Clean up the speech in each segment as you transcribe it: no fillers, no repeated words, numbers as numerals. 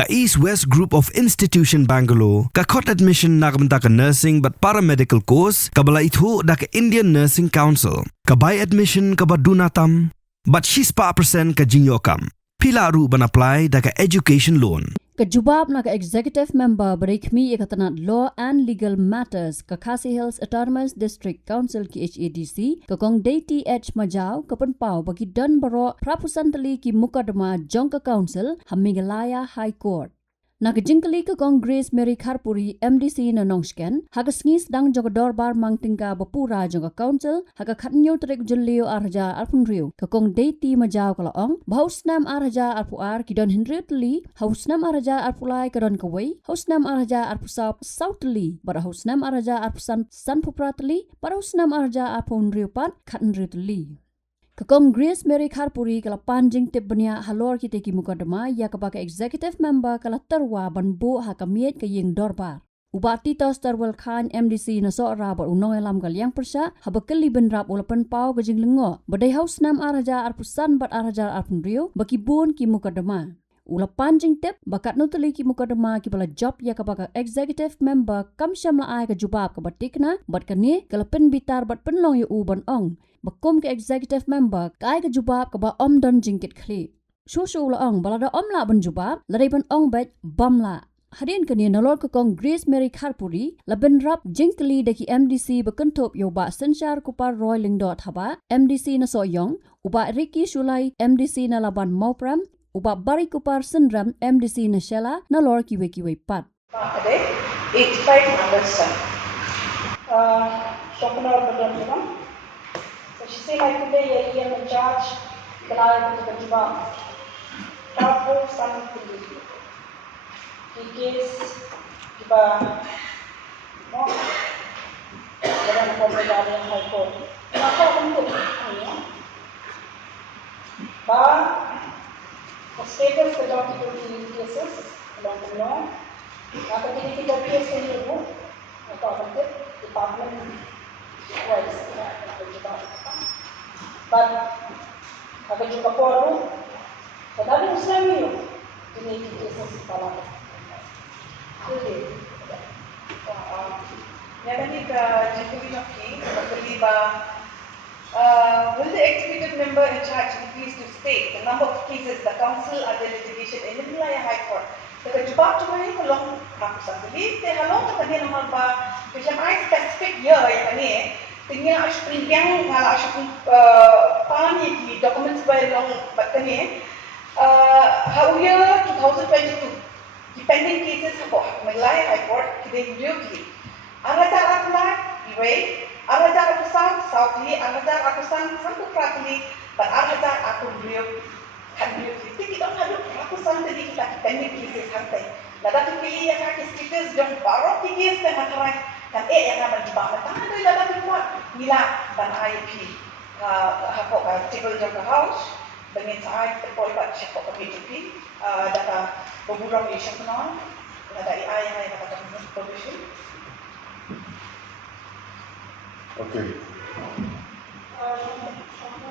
Ka East West Group of Institution Bangalore, ka court admission na kabenta ka nursing but paramedical course, ka bala itu da ka Indian Nursing Council. Ka buy admission ka ba dunatam, but she's pa percent ka jinyokam. Pila ru ban apply da ka education loan. Ka Jubab na ka executive member berikmi ikatanat law and legal matters ka Khasi Hills Autonomous District Council ki HADC ka kong DTH Majau ka penpau bagi dan baro prapusantali ki mukadama jong ka council ha Meghalaya High Court. Na ka Jingkitkhlieh ka kong Grace Mary Kharpuri MDC na nongsken ha ka sngis dang jong ka dorbar mangtingka bapura jong ka council ha ka khatnyo trek julio arja arpunriu ka kong DT Majau ka laong bahausnam arja arpuar ki don hinriutli hausnam arja arpulai ka don kawai hausnam arja arpusap sautli bar hausnam arja arpusan sanpupratli bar hausnam arja arpunriupat khatnriutli. Kakong Grace Mary Kharpuri kala panjing tip benia halor kita ki mukadama ya kapaka executive member kala terwa banbu ha kamiet ke ying dorbar. Ubati tos terwal khan MDC na so rabat unong elam kal yang persa habakali benrap ulapan pau ke jing lengo. Badai haus nam araja arpusan bat araja arpunrio baki bun ki mukadama. Ula panjing tip bakat nutuli ki mukadama ki bala job ya kapaka executive member kam syam la ai ka Jubab ka batikna bat kani kala pen bitar bat penlong yu uban ong. Bakum ke executive member kai ke Jubab ke ba om don Jingkitkhlieh. Susu la ong balada om la ban Jubab ladai ban ong bet bam la. Hadin kini nalor ke kong Grace Mary Kharpuri la ben rap Jingkitkhlieh daki MDC bekentop yo ba sensyar kupar Roy Lingdot haba MDC na soyong uba Ricky Shulai MDC na laban Maupram uba bari kupar sendram MDC na Shela nalor kiwe pat. Ade 85 members. Shopner badan memang. She said like today I am in charge, Meghalaya to the Jubab. Kyrwoh some police. He case Jubab no. Dalam Meghalaya High Court. Maka untuk ini. Ba status terjadi di cases dalam Kumno. Maka kita case ini dulu. Atau apa department wise Jubab. But agar juga perlu, tetapi Muslim itu ini kita sepalah. Jadi, yang ini Jingkitkhlieh terlibat. Will the executive member in charge be pleased to state the number of cases the council under litigation in Meghalaya High Court? Kalau Jubab cuma ini kalau ratusan beli, kalau tu tadi nama apa? Macam specific year yang ni. Tinggal asyik yang ngalah asyik pani ki documents by long batani year 2022 depending cases apa Meghalaya High Court kita diuji araja apply iway araja akusan sautli araja akusan sampai pratli but araja aku diuji kan diuji kita ada akusan tadi kita depending cases sampai nada kini yang cases jom baru case dengan terai kan yang akan Jubab tangan dari dalam kuat mila dan IP hapok table jam ke house dengan saya terpolpat siapa PGP data beberapa nation kenal ada AI yang kata permission. Okay.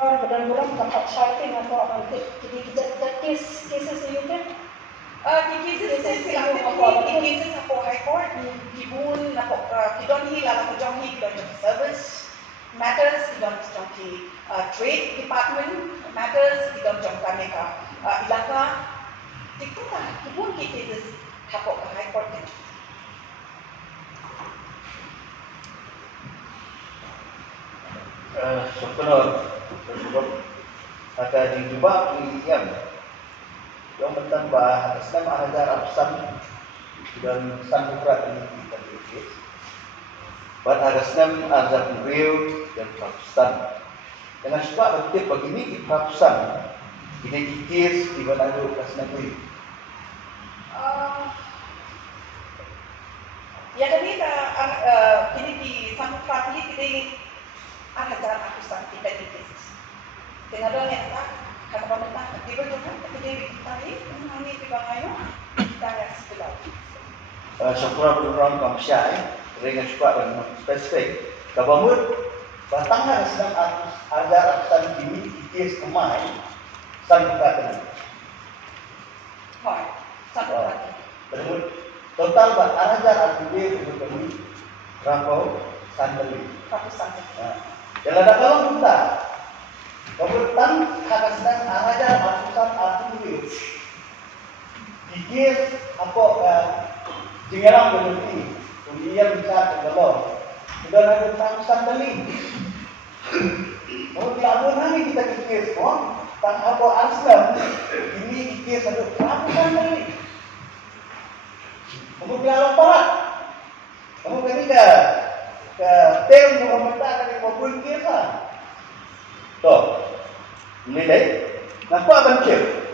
Benar-benar tempat syaitan atau apa jadi cases ini kan cases cases apa high court kibun apa kidon hi la kidon hi kidon service matters kidon trade department matters kidon mereka ilaka tikta kibun cases apa high court ni. Sebelum ada di Jubab ini yang bertambah Islam ada ratusan dan sanpuprat ini kita tulis. Pada Islam ada Rio dan ratusan. Dengan sebab betul begini di ratusan ini kes di mana ada Islam ini. Ya tadi kini di sanpuprat ini kita ada ratusan kita di kes. Dengan doa yang kata pemerintah di berjumpa jadi tadi ini di bawah kita lihat sebelah. Syukur berurang kamsyai dengan syukur dan spesifik. Kabamut batangnya sedang ada ratusan kini kes kemai sang buka. Hai. Satu lagi. Bermut total buat arajar artikel itu kami rapau sandali. Ratusan. Jalan dah kalau kita kebetulan akan sedang arajar ratusan artikel. Dikir apa jinggalang berhenti, kemudian bisa tergelor. Sudah ada ratusan kali. Kalau tidak ada lagi kita dikir semua, tak apa aslam ini dikir satu ratusan kali. Kamu bilang apa? Kamu kini ke tem pemerintah dari mobil kira. Toh, nilai. Nampak apa kira?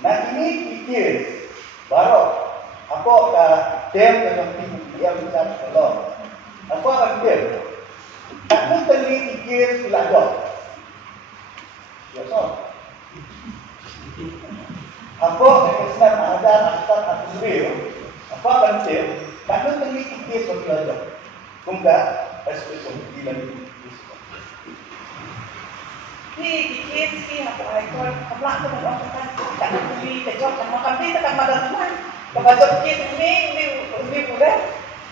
Nah ini dikir baru apa tem dengan yang bisa kalau. Nampak apa kira? Kamu teli dikir belajar. Ya so. Apa kesan ada asal atur apa penting kalau teli dikir belajar. Enggak, responsibility lagi. Ni dikir si aku ikut keblak tu orang kata tak nak beli kejap sama kami tak ada tuan. Kebaca dikir ni boleh.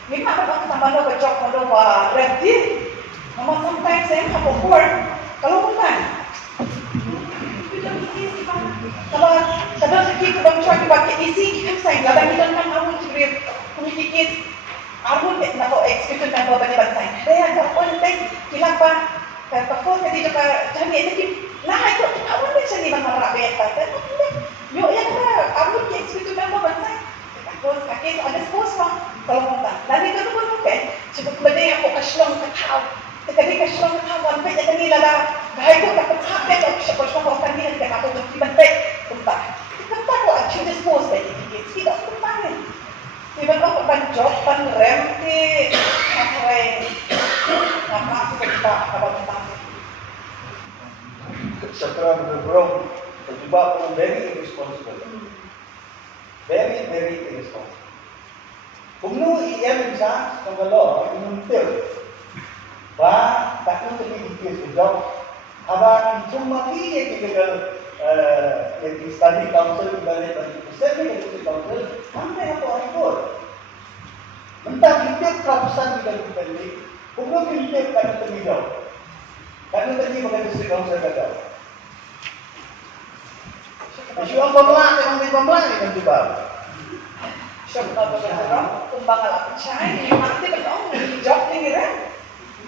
Ni nak apa sama lo kejap lo berhenti. Mama sometimes saya apa buat kalau bukan. Kalau kadang dikir tu bang cuai pakai isi kan saya kadang kita kan awak curi dikir Arun nak execute kan bawa banyak saya. Saya ada pun saya kilapa kapal tadi juga cari tadi lah itu Arun ni sini bang marah banyak saya. Yo ya kan Arun execute kan bawa saya. Kapal kaki ada spos lah kalau kita. Dan itu tu pun bukan. Cuba benda yang aku Shillong Mail. Tadi Shillong Mail sampai jadi ni lah. Bahaya tu kapal sampai tu Shillong Mail kan ni kita kapal tu bentuk tempat. Tempat tu acuh dispose tadi. Tidak tempat ni. Iban ko panjok panrem ti akray apa kita kalau kita Setelah bergerak Jubab very irresponsible. Very irresponsible. Kumno ia bisa kalau menuntil bah tak mesti dikir sudah apa cuma dia kita yang study counsel balik persen ni counsel sampai apa ikut mentah kita ratusan kita dipilih kumno kita kan terlibat kan tadi bagai district counsel kata isu apa lah yang dipamlah ni kan juga siapa bergerak kumbang ala percaya nanti betul ni job ni kan.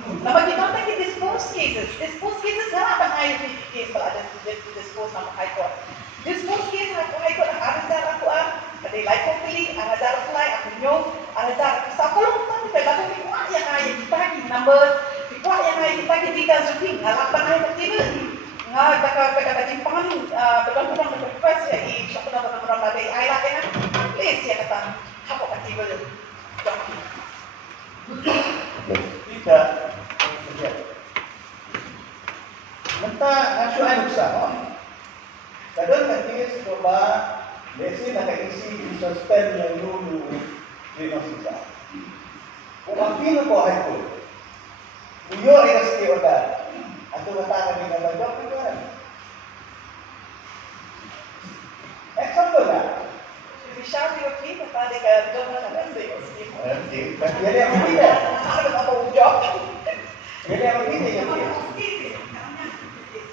Nama kita tak kita dispose cases lah apa high case kalau ada dispose sama high court. Dispose case high court ada cara aku ada likely ada cara apply aku nyom ada cara kalau kita tak lakukan kuat yang high kita di number kuat yang high kita di details routine halapan high table ngah kata jimpan betul-betul request ya i siapa nama orang ada ai lah kan please ya kata apa table tidak mentah nasional besar. Kadang nanti coba lesi nak isi suspend yang dulu di masjid. Orang pin apa itu? Uyo IRSP order. Atau kata dengan banyak kan? Example lah. Bisa diuji kata dia job mana sih? Dia yang tidak. Ada apa job? Dia yang tidak yang dia.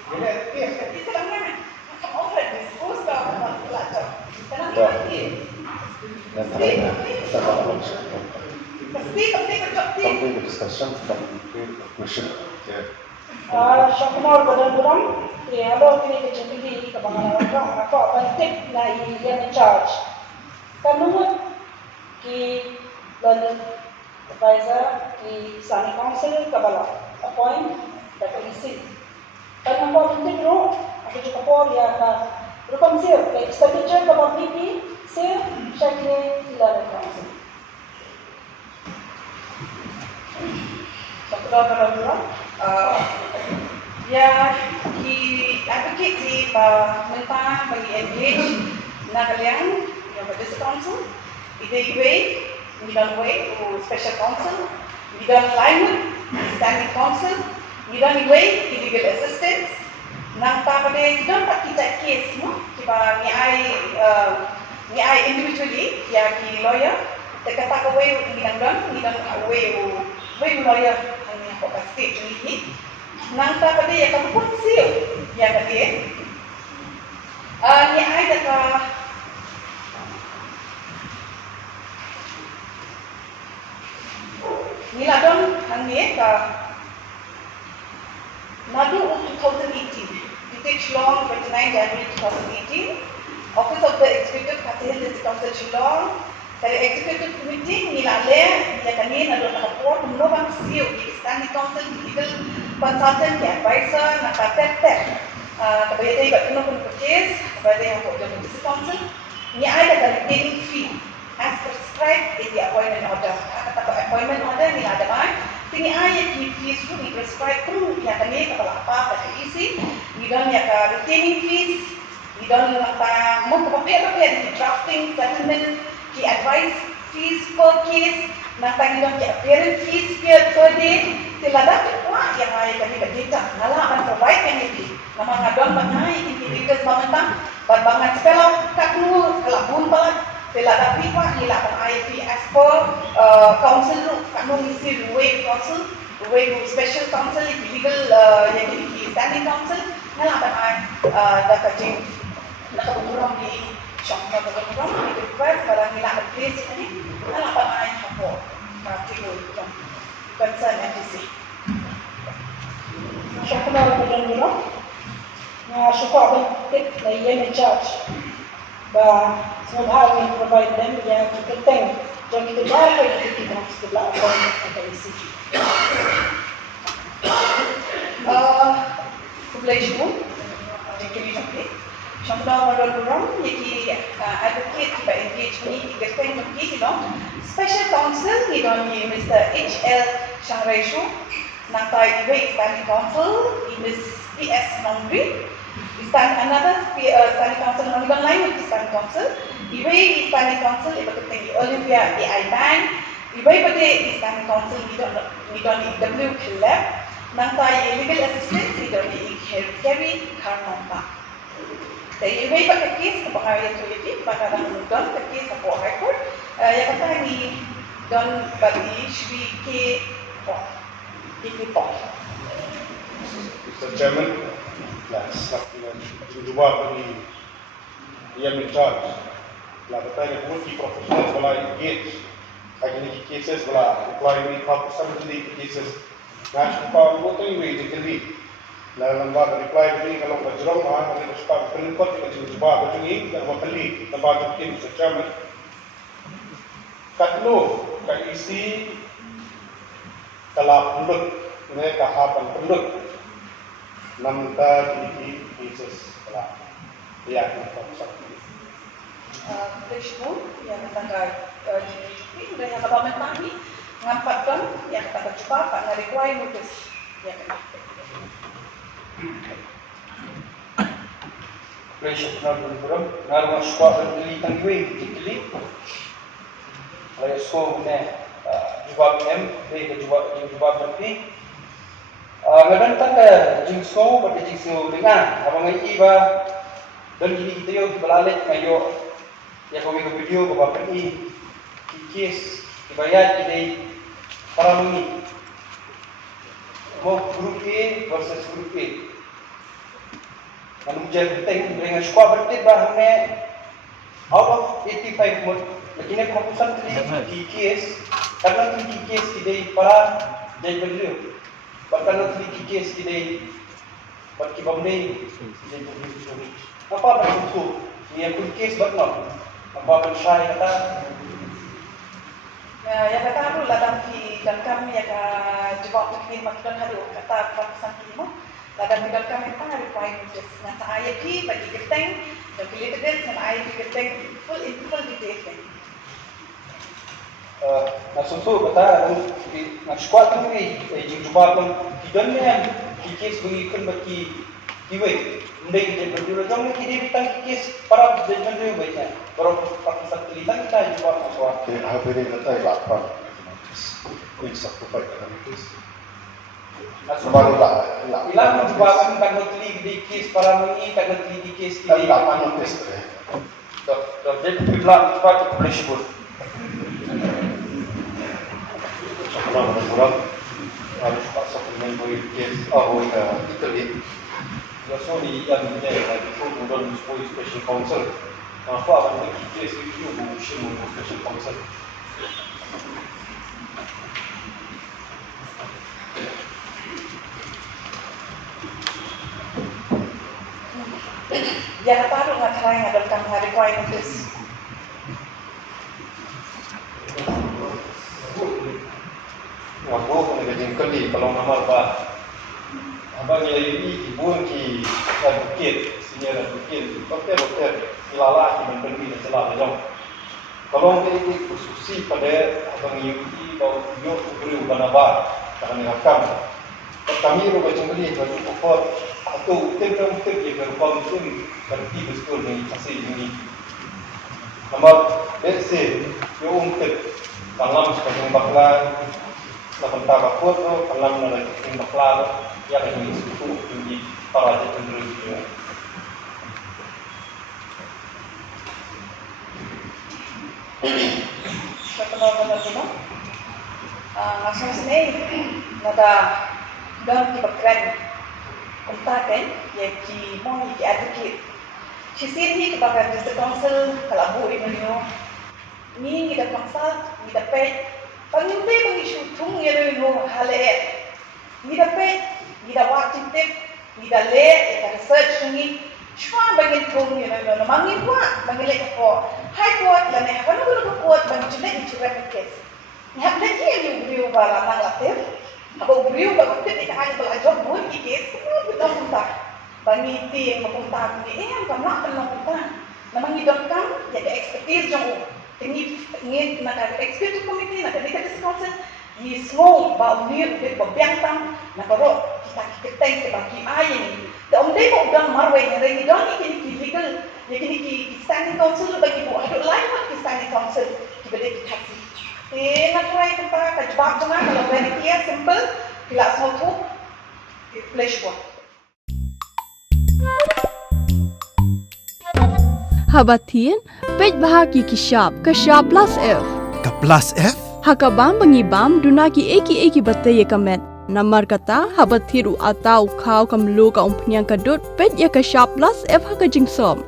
Dia kes. Itu namanya kamu orang dispose kamu pelajar. Kenapa ni? Pasti kerja Something the discussion from the question. Syakmar badan buram, halo kini Jingkitkhlieh kebangan orang aku penting na yang charge. Kanungot ki learning advisor ki sani counsel kabala appoint dapat isi. Karena aku penting ro, aku juga por ya ka rupam sir ke expenditure kabal PP sir syakne learning counsel. Saudara-saudara, ya di advocate di mentah bagi engage na kalian yang berdistrict council, ide way special council, bidang alignment, standing council, bidang way legal assistance, nang pada kita tak kita case semua kita ni ai ni I individually ya ki lawyer kata away ngidang away lawyer ni ko pasti ni nang ta pada ya ka pun siu ya ka dia ni I daka ni ladon ni ka Nadu 2018 dated Shillong 29 January 2018 Office of the Executive Council District Council Shillong dari Executive Committee nilale dia kani nadu nakaport Kumno bang CEO di Standing Council Legal Consultant Advisor nakatet kabaya tay ba kuno kun case kabaya tay ko jang District Council ni ay da retaining fee as prescribed in the appointment order kata appointment order ni ada mai Tini ay ki fees tu ni prescribe tu ya kani kepala apa kata isi ni don ya ka retaining fees ni don ta mo ko pa di drafting settlement ki advice fees per case na ta ni don ki appearance fees per day tilada wa yang ay kani ka data ngala man provide kani ki nama ngadon bangai indicators mamantang bangan spell kaknu kelabun balat tilada pipa nila kan IP as per council lu kanu misi way council way special council legal yang di standing council ngala kan ai data jing nakaburam di shop nakaburam di request barang nila kan place ni ngala kan ai hapo katigo jong concern NTC Syukur kepada Nino. Nah, syukur bentuk layan charge. Bah, semoga kami provide them yang kita teng, yang kita dapat kita sebelah apa yang isi. Population Jingkitkhlieh Shambla Madalpuram yaki advocate by engagement getting to special counsel ni don ni Mr. H.L. Shangreshu Natai Iwe Standing Council Miss P.S. Nongri another Standing Council non lain with Standing Council Iwe Standing Council iba keteng Olympia AI Bank Iwe pada Standing Council ni don W.Kyrwoh Natai legal assistance ni don Kyrwoh Jadi iwe pada kes kepengaruhan authority pada dalam don kes apa high court yang kata ni don bagi Shri K. Mr. Chairman, Jubab yang in charge. La katanya multi professional bala engage. Kagini cases bala employee purpose di cases. National power itu iwe dikeli. La lembaga reply ini kalau berjerong mah kalau suka penumpang kita Jubab ini dan wakili lembaga ini Mr. Chairman. Katlo kaisi kalau penduduk mereka hapan penduduk nampak di cases kalau yang kita Polisi yang tanggal ini sudah yang kabar mentari ngampatkan yang kata Jubab nak require notice yang kena. Polisi benar-benar ngaruh sekolah berdiri tangguh Jingkitkhlieh. Oleh sekolah ni Jubab mereka Jubab berpi. Ngadan tak jingso pada jingso dengan abang iba dan gini kita yo belalek ngayo ya kami ke video bapak ini kes dibayar di para mengi mau grup A versus grup A dan ujian penting dengan sekolah berarti bahannya out of 85 mod lakini keputusan di kes karena di kes di para jadi beliau bahkan di kes di bagi bamne jadi beliau apa bentuk ni aku kes batno apa pensai kata yang kata aku ladang ki dan kami yang Jubab mungkin maksudnya haru kata pesan kini ladang ki dan kami tak ada require notice dengan saya ki bagi keteng dan pilih kedai dengan saya ki keteng full detail na susu kata na squat tu ni Jubab pun kidan ni kes bagi kan bagi iwe ndai kita berdua jom ni kita ditang kes para judgment baiknya baru pakistan telitang kita Jubab masuk Okay, apa dia kata lapar. Ini satu baik dalam kes. Baru lah. Ilang Jubab kan tak noteli di kes para mengi tak noteli di kes Tapi lapar notis tu. jadi bilang cepat boleh sebut. Kurang harus masuk dengan kes Italy. So di yang ini lagi pun bukan special counsel. Apa akan kes itu bukan special counsel. Jangan taruh nggak trying ada kamera requirement this. Aku kena Jingkitkhlieh kalau nama apa? Abang ini ibuan ki advocate, senior advocate, dokter ilala ki menteri dan celah dong. Kalau ini khususi pada abang ini bahawa yo beri banaba karena rakam. Kami rupa Jingkitkhlieh bagi support atau tempat dia berupaya untuk berarti betul dengan kasih ini. Nomor BC yo untuk dalam sebagai baklan Napunta ka po ito, alam na naging baklaro, yan ang instituto, hindi para sa tenderito. Benar-benar itu, langsung sini, nada dan kebakran, untakan, ya ki mau ki advocate. Sisi kebakran district council, kalau bu ini kita council, kita pay. Panginte pengisu tung yelo no hale nida pe nida waktu tip nida le eta research ni chua bangin tung yelo no mangin wa bangile ko high court la ne hanu ko court bangin chule ni chura case ni hapne ki ni briu bala nang later abo briu ba ko tip ita ani bala job bon ki case no bilang punta bangi ti mapunta ni pamla punta namangi dokam ya expertise jong ingin nak executive committee nak litigation counsel di semua bau ni berbiang nak baru kita keteng ke bagi ayat ni. Dan omdai kau dah marwai ni, ni dah ni kini legal, ni kini standing counsel bagi bu. Ada lain pun standing counsel kita boleh taksi. Nak try kita kejbab jangan kalau very clear simple, tidak semua tu flash buat. Habatin, pej bahagi kishab plus F. Ka plus F? Hakabam bangibam dunaki eki batte ye kamet. Namar kata habathiru atau kau kamlu ka umpnyang kadut pej ya kishab plus F haka jingsom.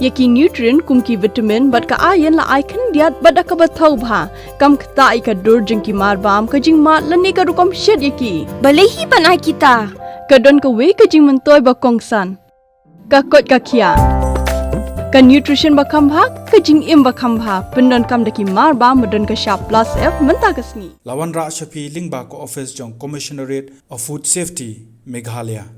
Yaki nutrient kumki vitamin bat ka ayen la icon diat bat ka bathau bha. Kam kata ikadur jingki marbam ka jing mat lani ka rukom shed yaki. Balehi panai kita. Kadon ka we ka jing mentoy ba kongsan. Ka kot ka kia. Ka nutrition bakam bha ka jing im bakam bha pendon kam daki mar ba modon ka sharp plus F menta kasni Lawan Ra Shafi Lingba ko office jong Commissionerate of Food Safety Meghalaya